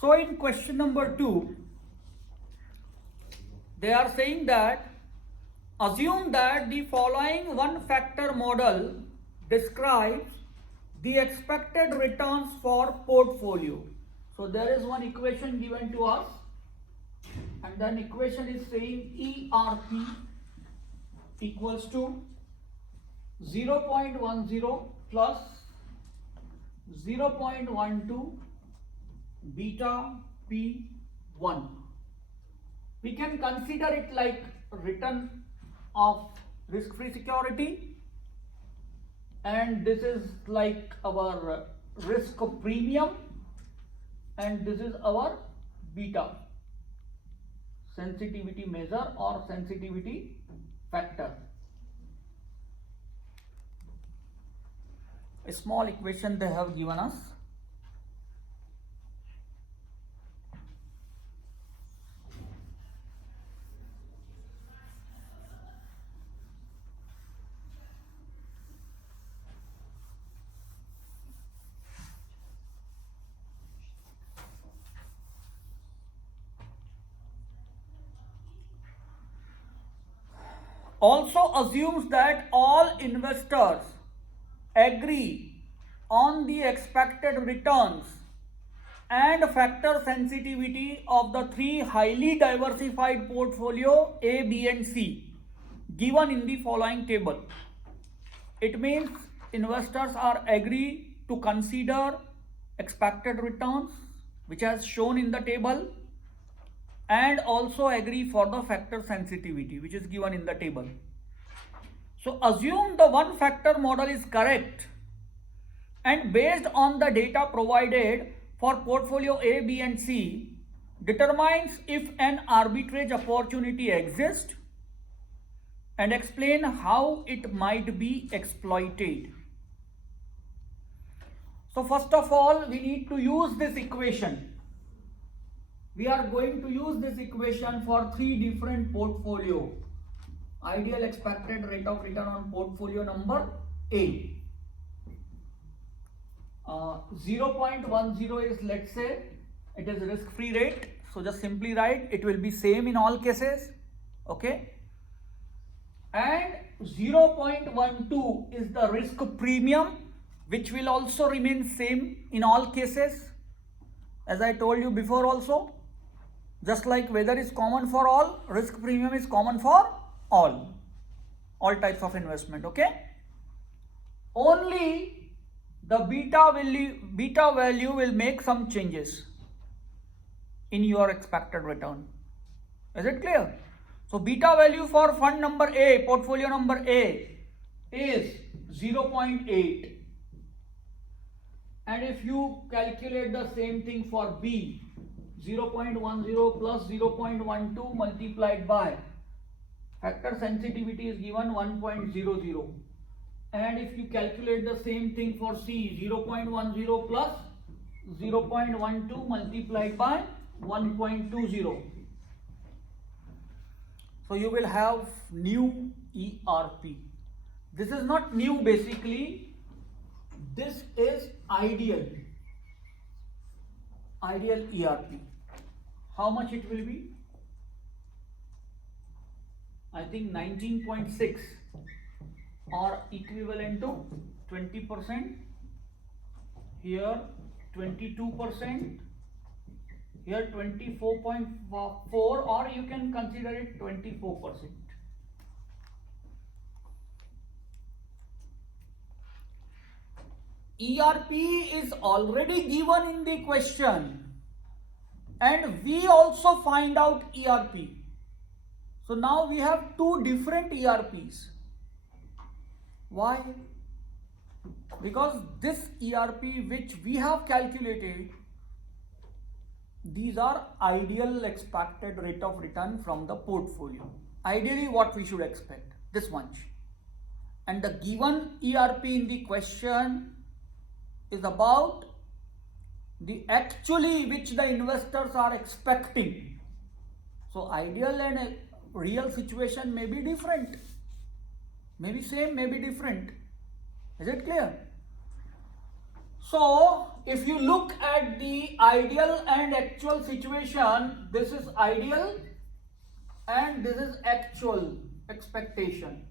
So in question number 2, they are saying that assume that the following one factor model describes the expected returns for portfolio. So there is one equation given to us, and then equation is saying ERP equals to 0.10 plus 0.12 beta P1. We can consider it like return of risk-free security, and this is like our risk premium, and this is our beta sensitivity measure or sensitivity factor. A small equation they have given us. Also assumes that all investors agree on the expected returns and factor sensitivity of the three highly diversified portfolio A, B and C given in the following table. It means investors are agree to consider expected returns which has shown in the table, and also agree for the factor sensitivity which is given in the table. So assume the one factor model is correct, and based on the data provided for portfolio A, B and C, determines if an arbitrage opportunity exists and explain how it might be exploited. So first of all, we need to use this equation. We are going to use this equation for three different portfolio. Ideal expected rate of return on portfolio number A. 0.10 is, let's say, it is risk-free rate. So just simply write, it will be same in all cases. Okay. And 0.12 is the risk premium, which will also remain same in all cases. As I told you before also, just like weather is common for all, risk premium is common for all types of investment. Okay. Only the beta value will make some changes in your expected return. Is it clear? So beta value for fund number A, portfolio number A, is 0.8. And if you calculate the same thing for B, 0.10 plus 0.12 multiplied by factor sensitivity is given 1.00. And if you calculate the same thing for C, 0.10 plus 0.12 multiplied by 1.20. So you will have new ERP. This is not new basically. This is ideal ERP. How much it will be? I think 19.6 or equivalent to 20%. Here 22%. Here 24.4, or you can consider it 24%. ERP is already given in the question, and we also find out ERP. So now we have two different ERPs. Why? Because this ERP which we have calculated, these are ideal expected rate of return from the portfolio. Ideally what we should expect, this much. And the given ERP in the question is about the actually which the investors are expecting. So ideal and real situation may be different. Maybe same, maybe different. Is it clear? So if you look at the ideal and actual situation, this is ideal and this is actual expectation.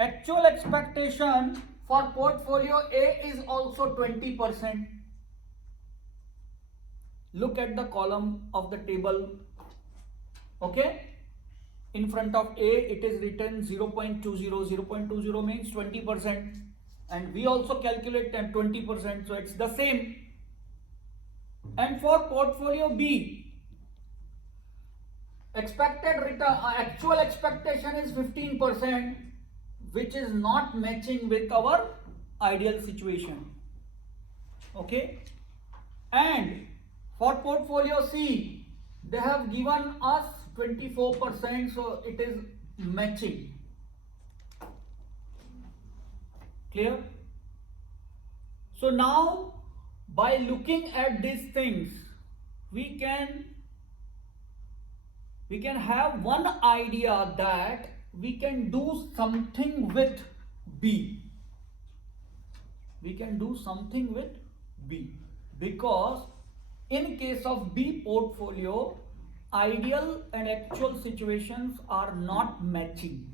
Actual expectation for portfolio A is also 20%. Look at the column of the table. Okay, in front of A it is written 0.20. 0.20 means 20%, and we also calculate 20%, so it's the same. And for portfolio B, expected return, actual expectation is 15%, which is not matching with our ideal situation. Okay, and for portfolio C, they have given us 24%, so it is matching. Clear? So now by looking at these things, we can have one idea that we can do something with B. We can do something with B, because in case of B portfolio, ideal and actual situations are not matching,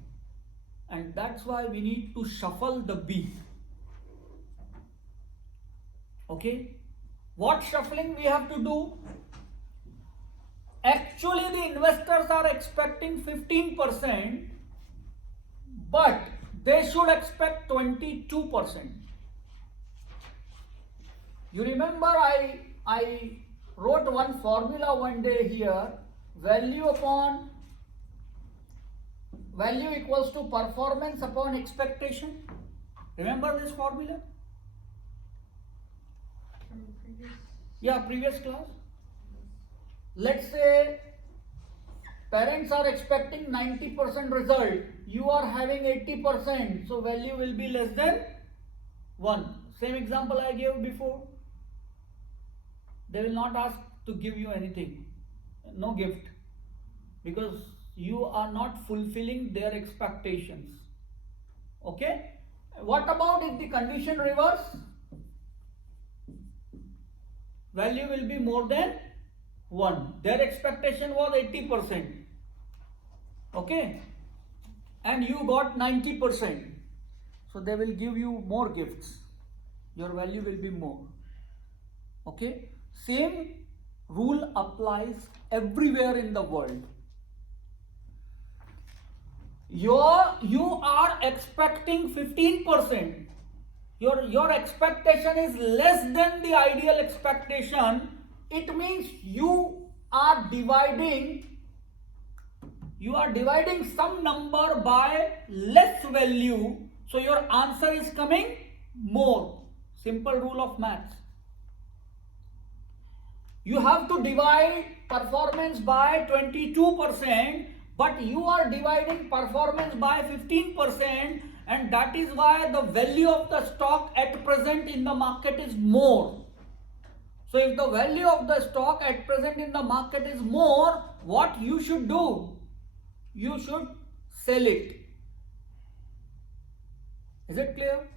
and that's why we need to shuffle the B. Okay, what shuffling we have to do? Actually the investors are expecting 15%, but they should expect 22%. You remember I wrote one formula one day here: value equals to performance upon expectation. Remember this formula? Yeah, previous class. Let's say parents are expecting 90% result, you are having 80%, so value will be less than 1. Same example I gave before. They will not ask to give you anything, no gift, because you are not fulfilling their expectations. Okay, what about if the condition reverse? Value will be more than 1. Their expectation was 80%. Okay, and you got 90%, so they will give you more gifts. Your value will be more. Okay, same rule applies everywhere in the world. You are expecting 15%. Your expectation is less than the ideal expectation. It means you are dividing some number by less value, so your answer is coming more. Simple rule of maths. You have to divide performance by 22%, but you are dividing performance by 15%, and that is why the value of the stock at present in the market is more. So if the value of the stock at present in the market is more, what you should do? You should sell it. Is it clear?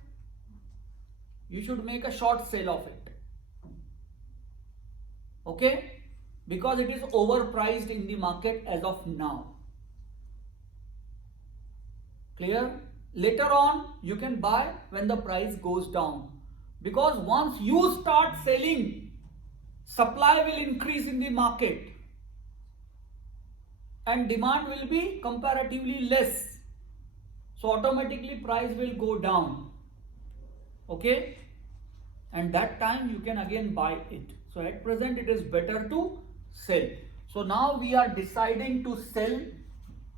You should make a short sale of it. Okay? Because it is overpriced in the market as of now. Clear? Later on, you can buy when the price goes down. Because once you start selling, supply will increase in the market and demand will be comparatively less. So automatically price will go down. Okay? And that time you can again buy it. So at present it is better to sell. So now we are deciding to sell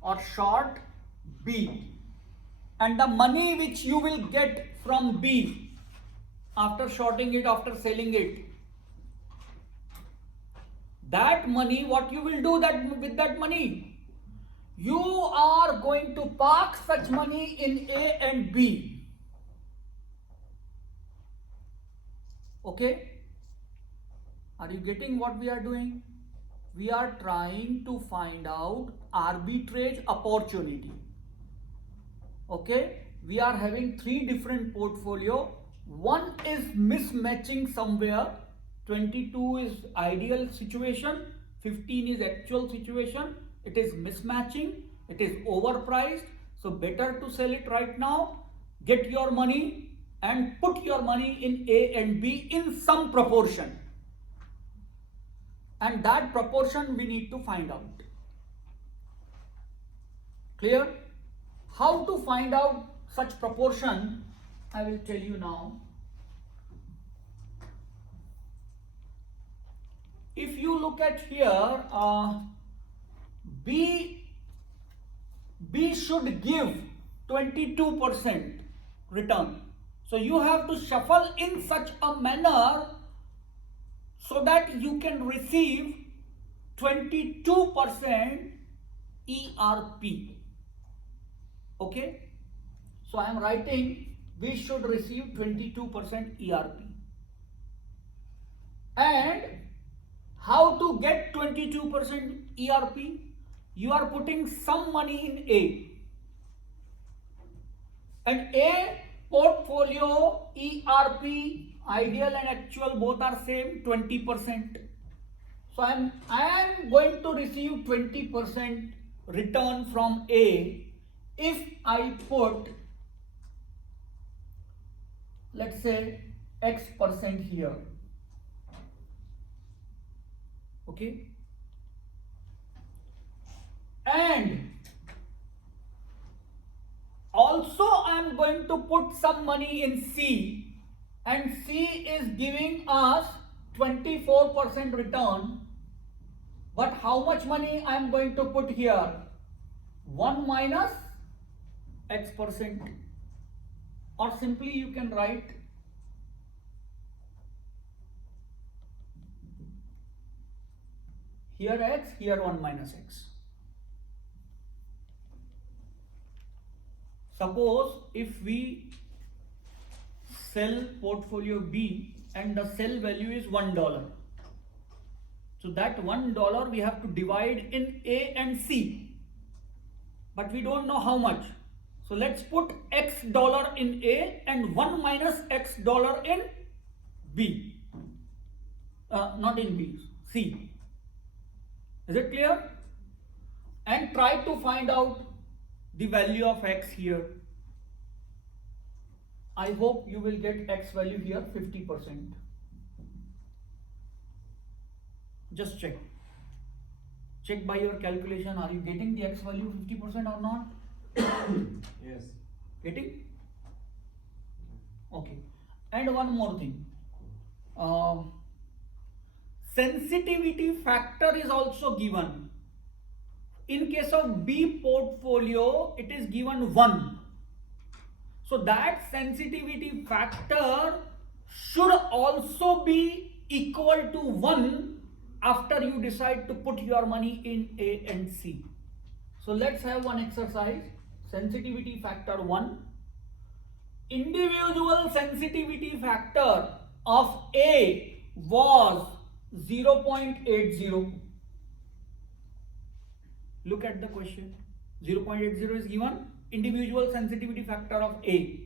or short B. And the money which you will get from B after shorting it, after selling it, that money, what you will do with that money? You are going to park such money in A and B. Okay? Are you getting what we are doing? We are trying to find out arbitrage opportunity. Okay? We are having 3 different portfolio. One is mismatching somewhere. 22 is ideal situation, 15 is actual situation. It is mismatching, it is overpriced, so better to sell it right now. Get your money and put your money in A and B in some proportion, and that proportion we need to find out. Clear? How to find out such proportion, I will tell you now. If you look at here, B should give 22% return. So you have to shuffle in such a manner so that you can receive 22% ERP. Okay? So I am writing we should receive 22% ERP. And how to get 22% ERP? You are putting some money in A. And A portfolio ERP, ideal and actual both are same, 20%. So I am going to receive 20% return from A if I put, let's say, X% here. Okay? And also I am going to put some money in C, and C is giving us 24% return. But how much money I am going to put here? 1 minus X%, or simply you can write here X, here 1 minus X. Suppose if we sell portfolio B and the sell value is $1. So that $1 we have to divide in A and C. But we don't know how much. So let's put X dollar in A and 1 minus X dollar in B. Not in B, C. Is it clear? And try to find out the value of X here. I hope you will get X value here 50%. Just check. Check by your calculation. Are you getting the X value 50% or not? Yes. Getting? Okay. And one more thing. Sensitivity factor is also given. In case of B portfolio, it is given 1. So that sensitivity factor should also be equal to 1 after you decide to put your money in A and C. So let's have one exercise. Sensitivity factor 1. Individual sensitivity factor of A was 0.80. Look at the question. 0.80 is given. Individual sensitivity factor of A.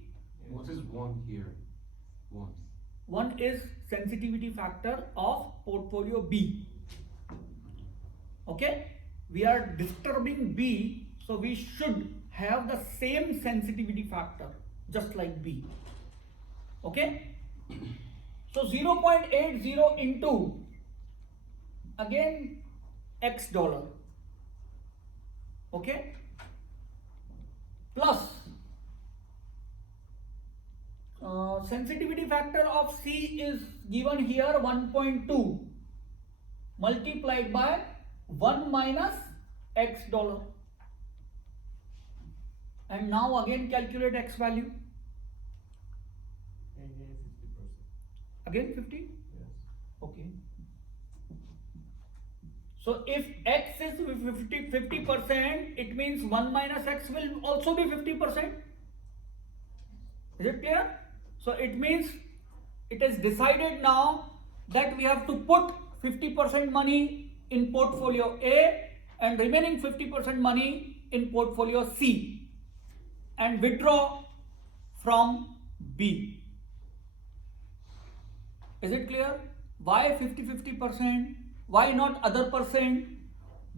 What is 1 here? 1. 1 is sensitivity factor of portfolio B. Okay? We are disturbing B, so we should have the same sensitivity factor, just like B. Okay? So 0.80 into, again, X dollar. Okay? Plus sensitivity factor of C is given here 1.2 multiplied by 1 minus X dollar. And now again calculate X value. Again 50? Yes. Okay. So if X is 50%, it means 1 minus X will also be 50%. Is it clear? So it means it is decided now that we have to put 50% money in portfolio A and remaining 50% money in portfolio C and withdraw from B. Is it clear? Why 50-50%? Why not other percent?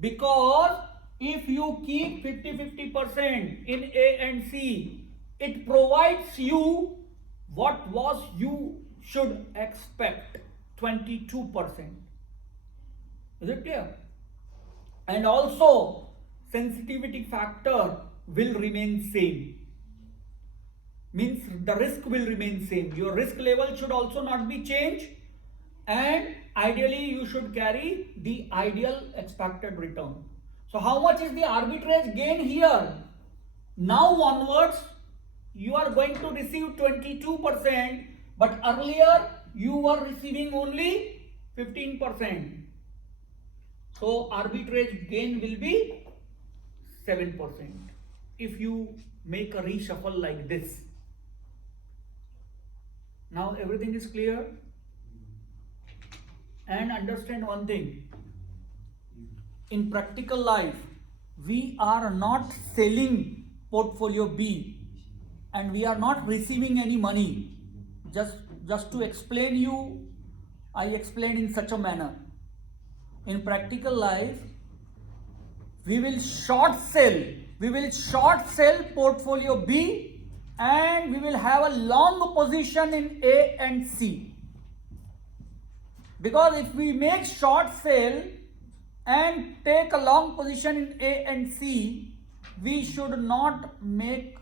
Because if you keep 50-50% in A and C, it provides you what was you should expect, 22%. Is it clear? And also sensitivity factor will remain same. Means the risk will remain same. Your risk level should also not be changed, and ideally you should carry the ideal expected return. So how much is the arbitrage gain here? Now onwards you are going to receive 22%, but earlier you were receiving only 15%. So arbitrage gain will be 7% if you make a reshuffle like this. Now everything is clear? And understand one thing. In practical life, we are not selling portfolio B and we are not receiving any money. Just to explain you, I explained in such a manner. In practical life, we will short sell portfolio B and we will have a long position in A and C. Because if we make short sale and take a long position in A and C, we should not make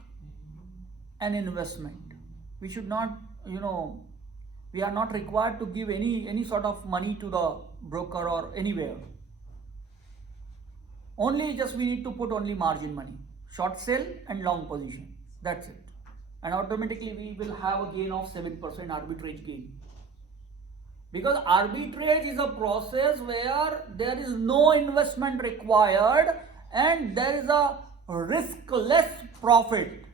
an investment. We should not, we are not required to give any sort of money to the broker or anywhere. Only just we need to put only margin money, short sale and long position. That's it. And automatically we will have a gain of 7% arbitrage gain. Because arbitrage is a process where there is no investment required and there is a riskless profit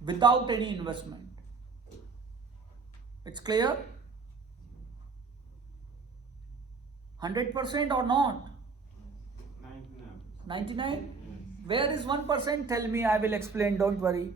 without any investment. It's clear? 100% or not? 99. 99? Where is 1%? Tell me, I will explain, don't worry.